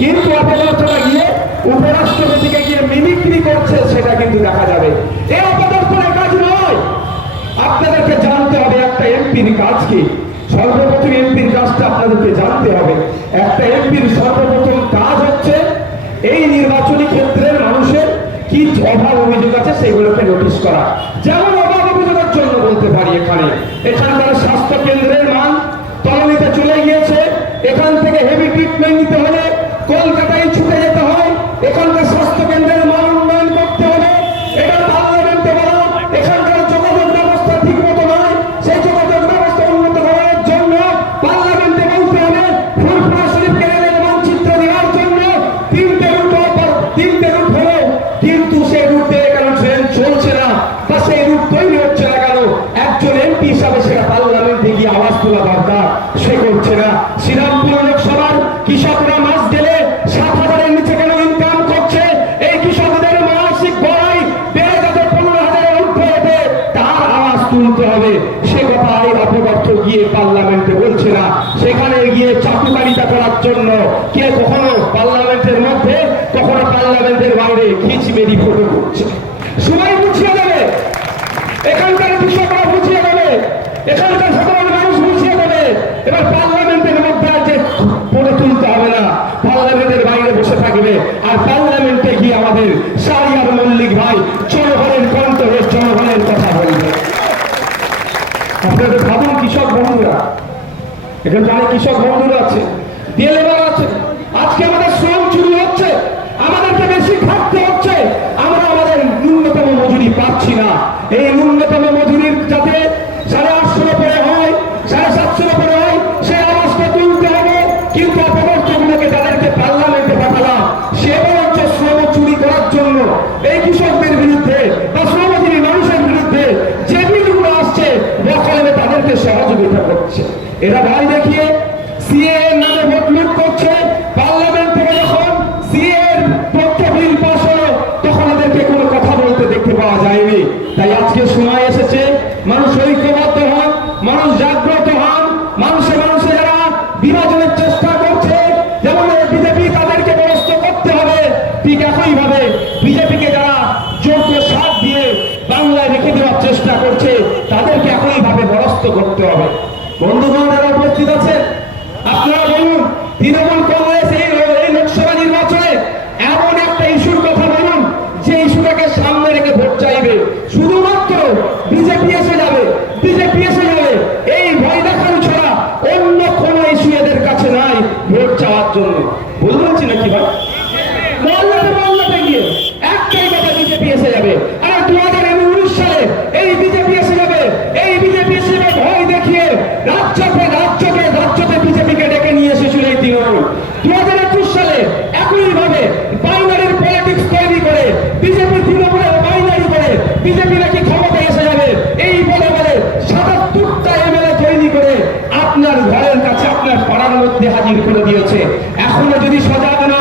কিন্তু অপদার্থটা গিয়ে উপরাষ্ট্রপতিকে গিয়ে মিমিক্রি করছে, সেটা কিন্তু দেখা যাবে। এই আপনাদেরকে জানতে হবে একটা এমপির কাজ কি। সর্বপ্রথম এমপির কাজটা আপনাদেরকে জানতে হবে। একটা এমপির সর্বপ্রথম কাজ হচ্ছে এই নির্বাচনী ক্ষেত্রের মানুষের কি অভাব অভিযোগ আছে সেগুলোকে নোটিশ করা। যেমন অভাব অভিযোগের জন্য বলতে পারি এখানে। এখানকার স্বাস্থ্য কেন্দ্রের মান তলানিতে চলে গিয়েছে। এখান কিন্তু সেই রুটে ট্রেন চলছে না বা সেই রুট তৈরি হচ্ছে না কেন? একজন এমপি হিসাবে সেটা পার্লামেন্টে গিয়ে আওয়াজ তোলা দরকার। সে করছে না। শ্রীরামপুর লোকসভার কৃষকরা মাস গেলে সাত হাজারের নিচে কেন ইনকাম করছে? এই কৃষকদের মানসিক বড়াই বেড়ে যাতে পনেরো হাজারের ওঠে তার আওয়াজ তুলতে হবে। সে কথা এই অপদার্থ গিয়ে পার্লামেন্টে বলছে না। সেখানে গিয়ে চাকুকারিতা করার জন্য কে কখনো পার্লামেন্টের খিচমেরি ফটো করছে সবাই বুঝিয়ে দেবে। এখানকার কৃষকরা বুঝিয়ে দেবে। এখানকার সাধারণ মানুষ বুঝিয়ে দেবে। এবার পার্লামেন্টের মধ্যে আছে পড়ে তুলতে হবে না। পার্লামেন্টের বাইরে বসে থাকবে। আর পার্লামেন্টে গিয়ে আমাদের সারিয়ার মল্লিক ভাই জনগণের কণ্ঠ হয়ে জনগণের কথা বলবে। আপনাদের ভাবুন কৃষক বন্ধুরা। এখানে অনেক কৃষক বন্ধুরা আছে। ডিএলএবার আছে। পাচ্ছি না। এই ন্যূনতম মজুরির যাতে সাড়ে আটশো পরে হয়, সাড়ে সাতশো পরে হয় সেই আওয়াজটা তুলতে হবে। কিন্তু অপবর্তগুলোকে তাদেরকে পার্লামেন্টে পাঠালাম। সে বরঞ্চ শ্রম চুরি করার জন্য। এই কৃষকদের বিরুদ্ধে বা শ্রমজীবী মানুষের বিরুদ্ধে যে বিলগুলো আসছে বকলমে তাদেরকে সহযোগিতা করছে। এরা ভাই দেখিয়ে করতে হবে। বন্ধুগণ যারা উপস্থিত আছেন? মধ্যে হাজির করে দিয়েছে। এখনও যদি সজাগ না